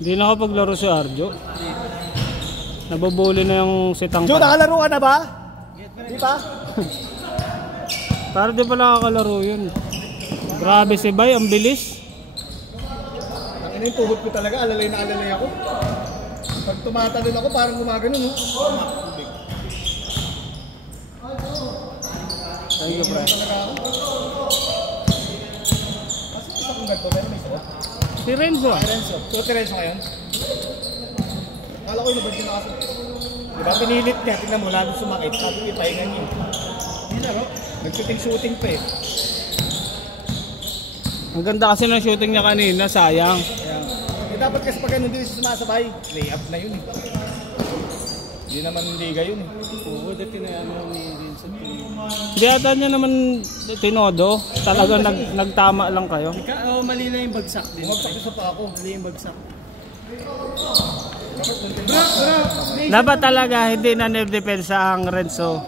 Hindi nakapaglaro si Arjo. Nabubuli na yung sitang. Jo, nakalaro ka na ba? Di pa? Para di pa nakakalaro yun. Grabe si Bay, ang bilis. Ang ina yung tuhod ko talaga, alalay na alalay ako. Pag tumatalon ako, parang gumagano, no? Thank you, bro. Kasi isa kong ganito, meron may suot. Si Renzo ah. Renzo. Suot si Renzo ngayon? Akala ko yung nabag yung nakasuot. Diba pinilit niya, tignan mo, lalo sumakit. Sabi ko, ipahinga niya. Hindi na, no? Nag-shooting pa eh. Ang ganda kasi ng shooting niya kanina, sayang. Eh dapat kasi pag hindi sumasabay, lay-up na yun eh. Hindi naman liga yun eh. Oo, dati na yan ni Vincent. Hindi ata niya naman tinodo. Talagang nagtama lang kayo. Oo, mali na yung bagsak din. Bumagsak isa pa ako. Mali yung bagsak. Dapat talaga hindi na nag-depensa ang Renzo.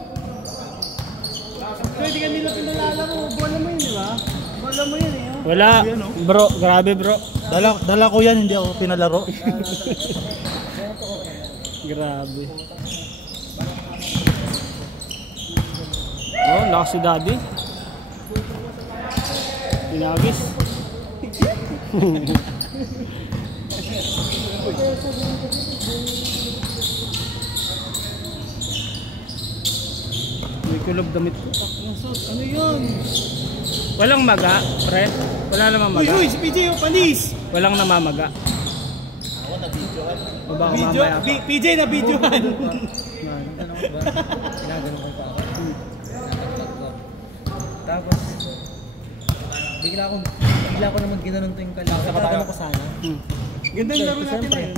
Pwede ka nila pinalala mo. Bola mo yun, di ba? Bola mo yun eh. Wala. Bro, grabe bro. Dala ko yan, hindi ako pinalaro. Grabe. Oh, lakas si Daddy. Inagis. May kulob damit ko. Ano yun? Walang maga, pre. Wala namang maga. Uy, si PJ yung panis! Walang namamaga. Ako na-videoan. O baka mamaya pa. PJ na videohan. Ginaganon ko pa ako. Tapos, bigla ko naman ginanon to yung kalaki. Nakatawa ko sana. Ganda yung laro natin na yun.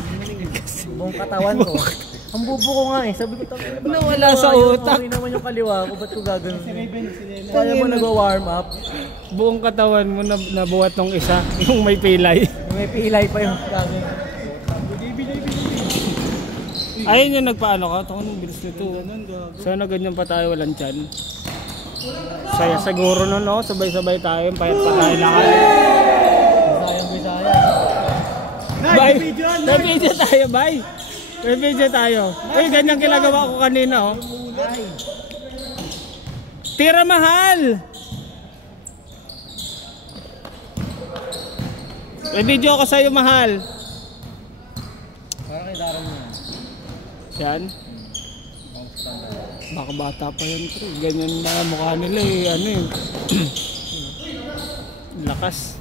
Buong katawan ko. Ang bubo ko nga eh. Sabi ko, Nawala sa utak. Sorry naman yung kaliwa ko. Ba't ko gagawin? Kaya mo nag-warm up. Buong katawan mo nabuhat nung isa. Yung may pilay. May pilay pa yung gagawin. Ayun yung nagpaano ka. Ito nung bilis nito. Sana ganyan pa tayo walang tiyan. Saya siguro nun no. Sabay-sabay tayo. Payat pa tayo lahat. Sayang. Bye! May video tayo, bye! May video tayo. Uy, ganyan ginagawa ko kanina, oh. Tira mahal! May video ako sa'yo, mahal. Parang kay Darren mo yan. Baka bata pa yan, pre. Ganyan na mukha nila eh. Ano eh. Lakas.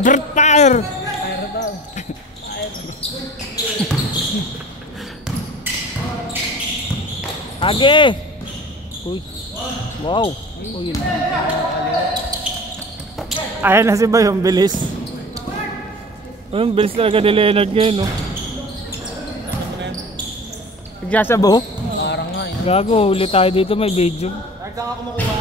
Dirt fire! Fire daw. Age! Uy. Wow. Uy. Ayan na si Bay, yung bilis. Yung bilis talaga ni Leonard ngayon, no? Nagsasabo? Parang nga eh. Gago, huli tayo dito, may video. Saan ka kumukuha?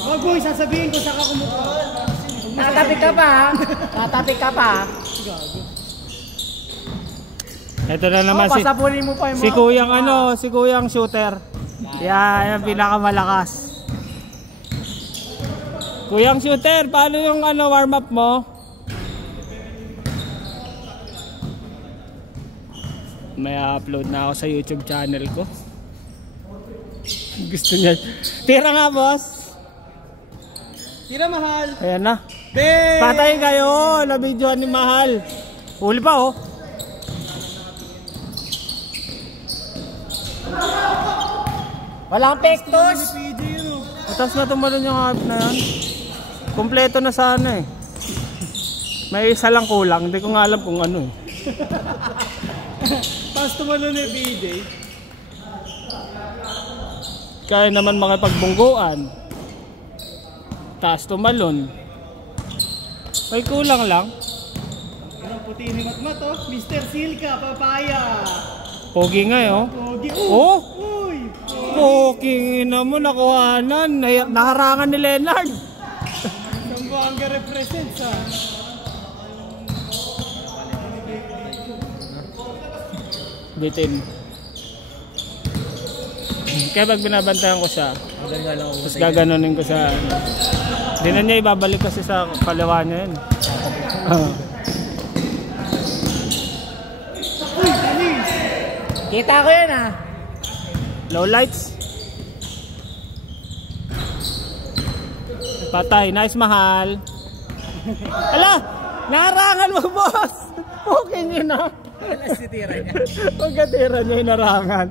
Wag boy, sasabihin ko saan ka kumukuha. Tatapik ka pa ha? Tatapik ka pa. Ito na naman Pasapunin mo pa yung si Kuyang ano, si Kuyang shooter. Yan, yung pinakamalakas. Kuyang shooter, paano yung ano warm up mo? May upload na ako sa YouTube channel ko. Gusto niya. Tira nga, boss. Tira mahal. Ayan na. Patay kayo, na-videoan ni Mahal. Huli pa, oh. Walang pektos. Matas na tumalon yung harp na yan. Kompleto na sana eh. May isa lang kulang, hindi ko nga alam kung ano eh. Tapos tumalon ni PJ. Kaya naman makipagbungguan. Taas tumalon. May kulang lang. Ang puti ni Matmat oh. Mr. Silka, papaya. Pogi nga eh, oh. Pogi. Oh! Uy! Pogi na mo, nakuhanan. Naharangan ni Leonard. Zamboanga represents ha. Bitin. Kaya pag binabantayan ko siya, tapos gaganunin ko sa Hindi na niya ibabalik kasi sa kaliwa niya yun. Kita ko yan ah. Low lights. Patay, nice mahal. Ala, narangan mo boss. Okay nyo na. Alas titira niya. Pagkatira nyo yung narangan.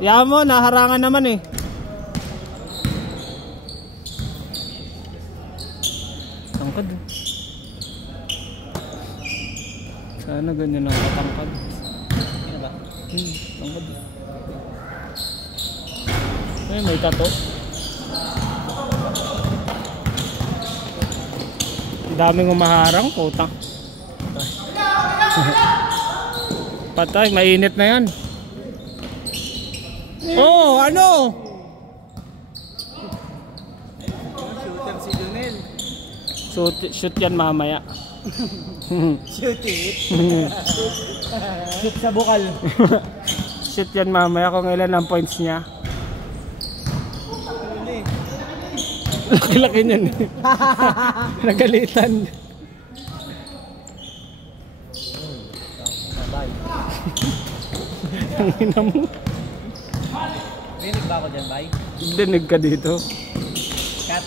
Yan mo, naharangan naman eh. Tangkad. Sana ganyan ang katangkad. Ano ba? Tangkad. Ay, may tato. Ang daming umaharang, putang. Patay, mainit na yan. Oh, ano? Shooter si Junel. Shoot yan mamaya. Shoot it. Shoot sa bukal. Shoot yan mamaya kung ilan ang points niya. Laki-laki niyan eh. Nagalitan. Ang ina mo. Rinig ba ako dyan, bay? Dinig ka dito. Cut.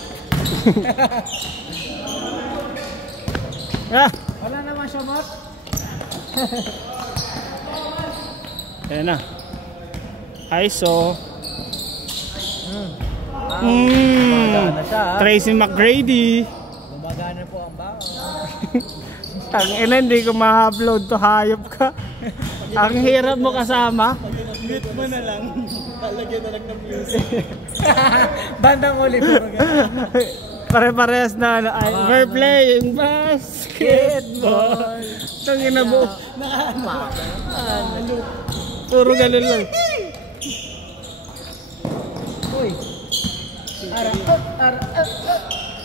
Ah! Wala naman siya, Mark. Ayan na. ISO. Gumagana siya, ha? Tracy McGrady. Gumagana po ang bao. Ang ina, hindi ko ma-upload to, hayop ka. Ang hirap mo kasama. Mute mo na lang. Palagyan na lang ng music. Bandang uli po. Pare-parehas na ano. We're playing basketball. Itong inabo. Puro ganun lang. Uy.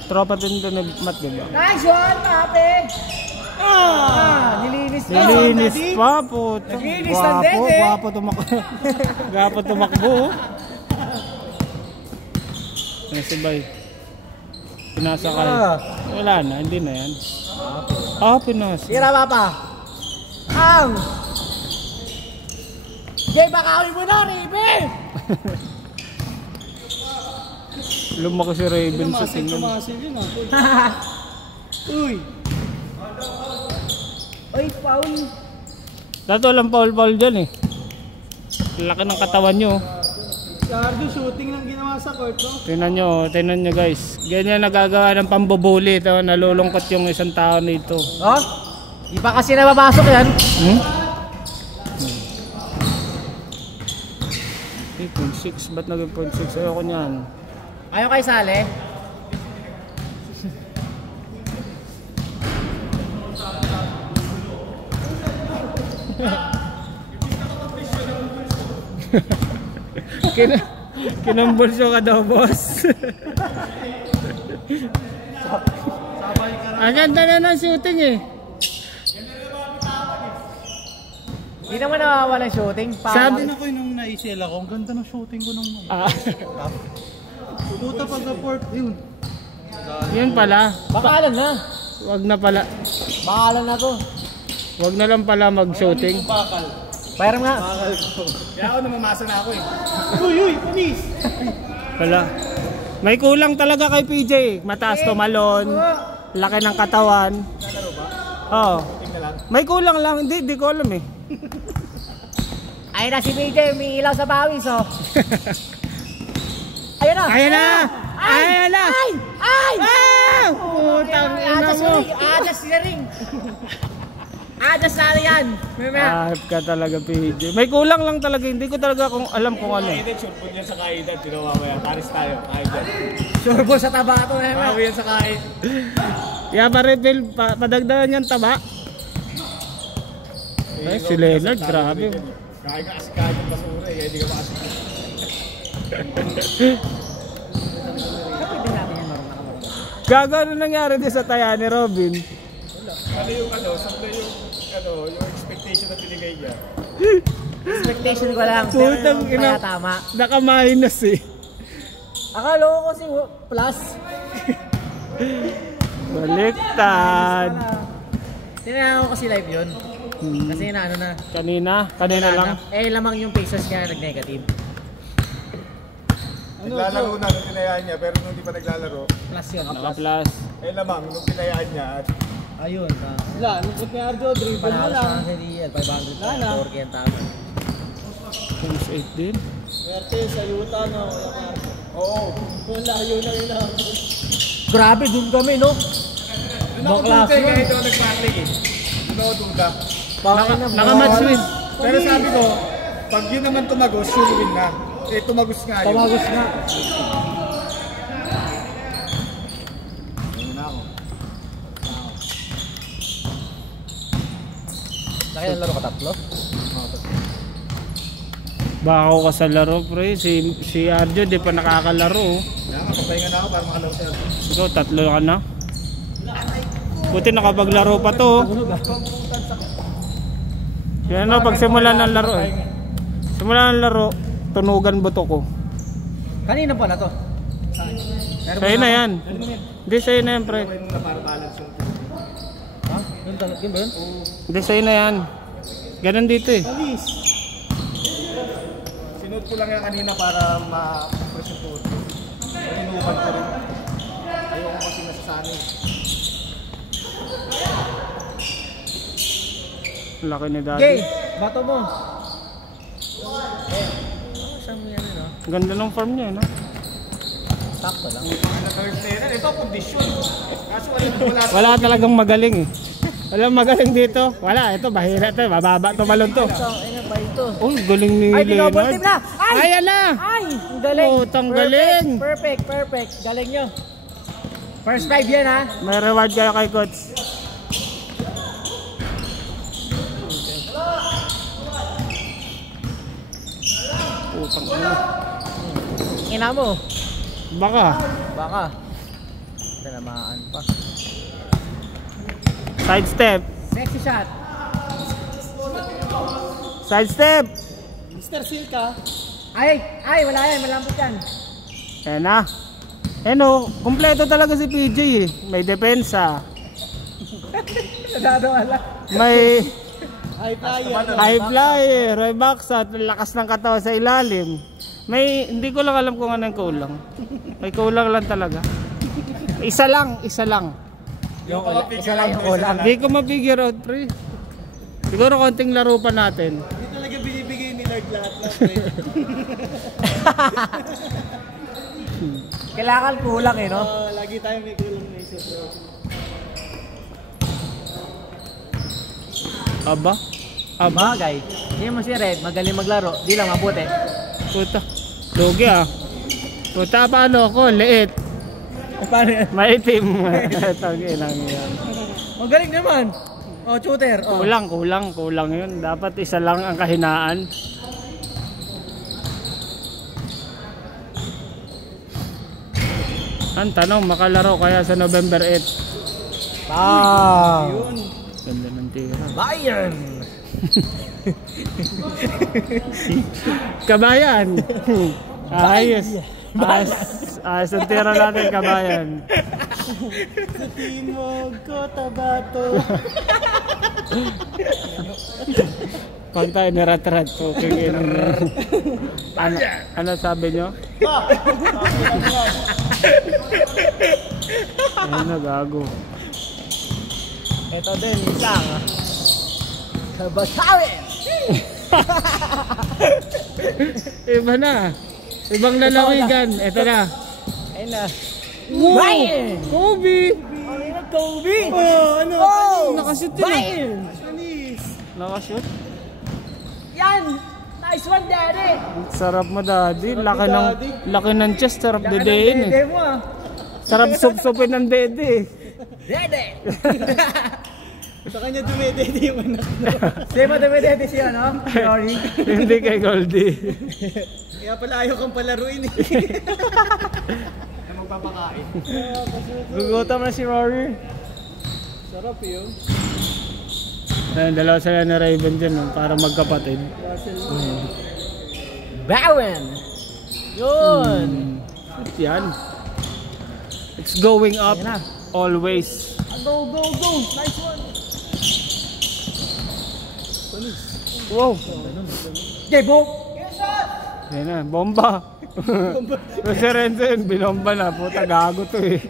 Tropa din doon ng mat, diba? Nice one, ate! Nilinis pa. Nilinis pa po. Naglinis ng dede. Gwapo tumakbo. Gwapo tumakbo. Nasibay. Pinasakay. Wala na, hindi na yan. Pinasa. Tira, papa. Ang! Jay, bakawin mo na, Raven! Lumaki si Raven sa tingin. Uy! Uy, foul! Dato walang foul dyan eh. Laki ng katawan nyo. Sardo, shooting lang ginawa sa court, no? Tingnan nyo guys. Ganyan nagagawa ng pambubuli. Ito, nalulungkot yung isang tao nito. Oh? Di ba kasi nababasok yan? 8.6, ba't naging 0.6? Ayoko nyan. Ayaw kay Sale? Kinambulso ka daw, boss. Ang ganda na ng shooting eh. Hindi naman nawawala shooting. Sabi Ako nung naisila ko, ang ganda ng shooting ko nung puta pa sa port yun. Yun pala. Bakalan na. Wag na pala. Bakalan na to. Wag na lang pala mag-shooting. Bayram nga. Kaya ako namamasa na ako eh. Uy, panis! Wala. May kulang talaga kay PJ. Mataas tumalon. Laki ng katawan. Oo. May kulang lang. Hindi ko alam eh. Ayun na si PJ, may ilaw sa bawis, oh. Ayun na! Ayan na! Ayan na! Ay! Ay! Putang ina mo. Adas na ring. Adas na yan. Ahip ka talaga, PJ. May kulang lang talaga. Hindi ko talaga alam kung ano. Kaidad, sure po niya sa kaidad. Tinawawaya. Paris tayo. Kaidad. Sure ball sa taba ito, eh. Mawi yan sa kaid. Kaya pa-refill, padagdagan yan taba. Ay, si Leonard, grabe. Kaya ka asikahan yung basura eh. Hindi ka makasikahan. Gago, ano nangyari din sa taya ni Robin? Ano yung yung expectation na binigay niya? Expectation ko lang. Putang Pero ina. kaya tama. Naka-minus eh. Akala ko kasi plus. Baliktad. Tinanong ko kasi live yun. Kasi na ano na. Kanina lang. Eh lamang yung pesos niya nag-negative. Naglalaro na nung pinayaan niya, pero nung di pa naglalaro, Plus yun. Naka-plus. eh lamang, nung pinayaan niya, at Ayun. Wala, nung kay Arjo, dribble mo Panalo lang. sa CDL, 500 Wala na. 4K ang tama. Times 8 din. Swerte sa Yuta, no? Kuya Arjo. oo. Yung layo na yun lang. Grabe, dun kami, no? Doon class ako yun. kahit ako nag-practice eh. Doon ako duda. Naka-match win. Pero sabi ko, pag yun naman tumagos, sure win na. Eh, tumagos nga yun. Tumagos nga. Ayun na ako. Nakilalaro ka tatlo? Baka ako ka sa laro, pre. Si Arjo di pa nakakalaro. Kaya nga, papahinga na ako para makalaro siya. Ikaw, 3 ka na. Buti nakapaglaro pa to. Yan na, pag simula ng laro eh. Simula ng laro, tunugan buto ko. Kanina pa na to. Sa'yo na yan. Hindi, sa'yo na yan, pre. Gawin mo na para balance yung Ha? Yun ba yun? Hindi, sa'yo na yan. Ganun dito eh. Sinuot ko lang yan kanina para ma-press yung tuhod ko. Inuuban ko rin. Ayoko kasi nasasanay. Laki ni daddy. Okay, bato mo. Saan mo yan, no? Ganda ng farm niya, no? Sakto lang. Na third player, ito kondisyon. Kaso wala Wala talagang magaling eh. Walang magaling dito. Wala, ito bahira to. Mababa to, malon to. Ano ba ito? Uy, galing ni Ay, double team na! Leonard. Ay! Ayan na! Ay! Ang galing! Putang galing! Perfect. Galing nyo. First 5 yan, ha? May reward kayo kay coach. Putang ina. Ina mo. Baka. Baka. Tinamaan pa. Side step. Sexy shot. Side step. Mr. Silka. Ay! Wala yan. Malambot yan. Ayan na. Ayan o, kumpleto talaga si PJ eh. May depensa. Nadadawala. May Ay, tayo. high flyer, high box at lakas ng katawan sa ilalim. May, hindi ko lang alam kung anong kulang. May kulang lang talaga. Isa lang. Isa lang yung kulang. Hindi ko ma-figure out, pre. Siguro konting laro pa natin. Hindi talaga binibigay ni Lord lahat-lahat. Eh. Kailangan kulang eh, no? Lagi tayo may kulang na isip, bro. Aba? Bagay. Hindi mo si Red, magaling maglaro. Di lang mabuti. Puta. Lugi ah. Puta, paano ako? Liit. Paano yan? Maitim. Tangilang yan. Magaling naman. Oh, shooter. Oh. Kulang yun. Dapat isa lang ang kahinaan. Ang tanong, makalaro kaya sa November 8? Wow. Ganda ng tira. Bayern. Kabayan. Ayos. Ayos ang tira natin, kabayan. Sa timog ko, Tabato. Pag tayo nirat-rat po, ano sabi nyo? Ayun na, gago. Ito din, isang. Kabasawin. Iba na. Ibang lalawigan. Ito na. Ayun na. Wow! Bayern! Kobe! Kobe! Oh, ano? Nakashoot din eh. Bayern! Nakashoot? Yan! Nice one, daddy! Sarap mo, daddy. Laki ng chest. Sarap dedein eh. Dede mo, ah. Sarap sup-supin ng dede eh. Dede! Sa kanya dumedede yung anak mo. Sema dede siya, no? Sorry. Hindi kay Goldie. Kaya pala ayaw kang palaruin eh. na magpapakain. Gugutom na si Rory. Sarap yun. Ayun, dalawa sila na Raven dyan para magkapatid. Russell. Bowen! Yun! Yan. It's going up. Ayan na. Always. Go, go, go! Nice one! Wow. Okay, Bo! Yan na, bomba. Kasi Renzo yun, binomba na. Puta, gago to eh.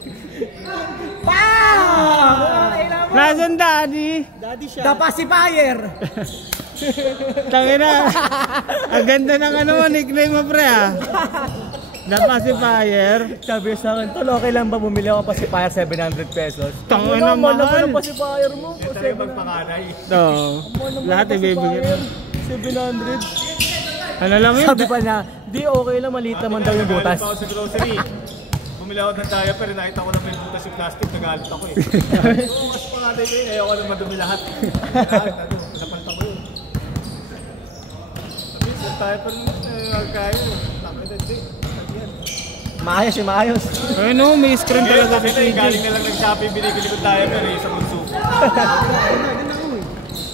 Nasaan daddy? Daddy siya. The pacifier! Tangina. Ang ganda ng ano mo, nickname mo pre ah. The pacifier. Sabi sa akin, tol, okay lang ba bumili ako ng pacifier 700 pesos? Tangina mahal. Pacifier mo. Ito tayo magpakanay. Ito. Lahat ibibigyan. 700. Ano lang yun? Sabi pa niya, di okay lang, maliit naman daw yung butas. Ako sa grocery. Bumili ako ng diaper, nakita ko na may butas yung plastic, nagalit ako eh. Oo, mas pangatay ko yun, ayaw ko na madumi lahat. Napalta ko yun. Sabi, sa diaper mo, kaya yun. Maayos yung maayos. Ay no, may screen talaga kay PJ. Galing na lang ng Shopee, binibili ko diaper eh, sa bunso.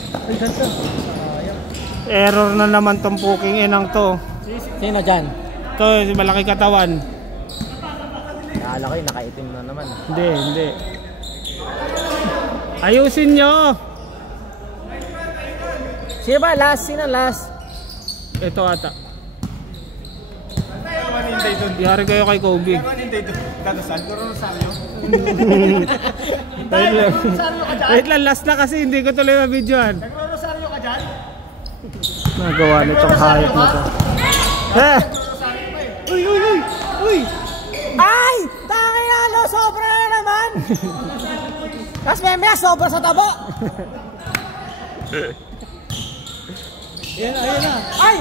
Ang ganda. Error na naman tong puking inang to. Sino dyan? Ito, malaki katawan. Kala ko yung nakaitim na naman. Hindi, hindi. Ayusin nyo. Sino ba? Last? Sino last? Ito ata. Ano man hinday doon? Yari kayo kay Kobe. Ano man hinday doon? Dadasal? Pero Rosario? Wait lang. Wait lang, last na kasi hindi ko tuloy mabidyoan. Nagro-Rosario ka dyan? Nagawa nitong hayop na to. Uy, uy, uy! Uy! Ay! Tangina, no, sobra na naman! Tapos memaya, sobra sa tabo! Ayan na. Ay!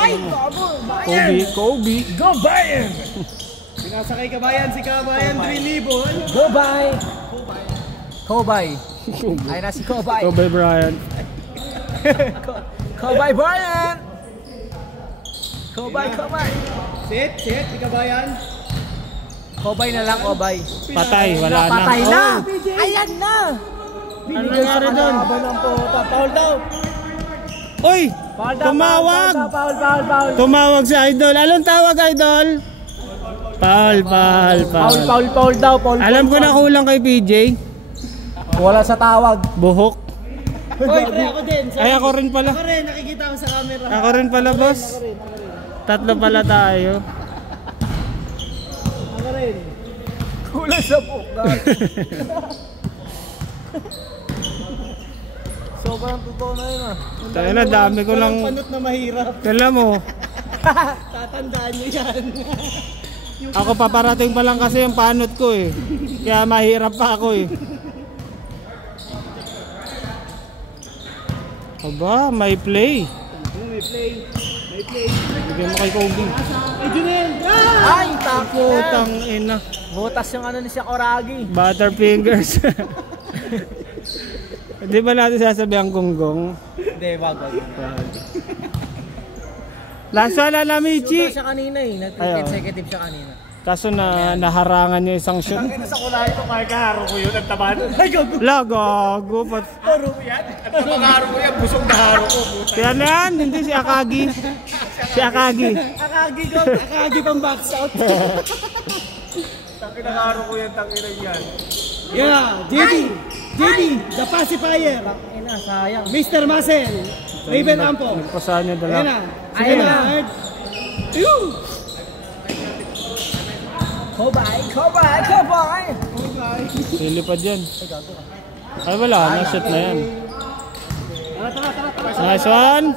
Ay! Kobe, Kobe. Go Bayern! Pinasakay kabayan si Kabayan 3,000. Go Bay! Kobay. Ay na si Kobay. Kobe Bryant. Kobay Bryant! Kobay, Kobay. Sit, si Kabayan. Kobay na lang, Kobay. Patay, wala na. Patay na! Oh. Ayan na! Ano nangyari doon? Paul daw. Uy! Paul daw, Tumawag! Paul. Tumawag si Idol. Anong tawag, Idol? Paul. Paul daw, Paul. Alam ko na kulang kay PJ. Wala sa tawag. Buhok. Hoy, pre, ako din. Sorry. Ay, ako rin pala. Ako rin, nakikita ko sa camera. Ako rin pala, boss. Tatlo pala tayo. Ako rin. Kulang sa buhok. Sobrang totoo na yun ah. Tayo na, dami ko lang. Panot na mahirap. Kala mo, Tatandaan nyo yan. ako paparating pa lang kasi yung panot ko eh. Kaya mahirap pa ako eh. Aba, may play. May play. May play. Bigyan mo kay Kobe. Junel! Ay, tako. Putang ina. Butas yung ano ni siya Oragi. Butterfingers. Hindi ba natin sasabihan gonggong? Hindi, wag. Last one na Michi. Shoot siya kanina eh. Ayaw. Consecutive siya kanina. Kaso na naharangan niya isang shoot. Ang sa kulay ko, kaya kaharo ko yun, ang taban. Ay, gago. La, gago. Haro ko yan. Ang tabang haro ko yan, busog na haro ko. Kaya na yan, hindi si Akagi. Si Akagi. Akagi ko. Akagi pang box out. Tangin na haro ko yan, tangin na yan. Yeah, JD, the pacifier. Ina, sayang. Mr. Muscle. Raven Ampo. Nagpasahan niya Ayan na. dala. Sige Ayan na. na. Kobay. Silipad yan. Ay wala, na-shoot na yan. Nice one.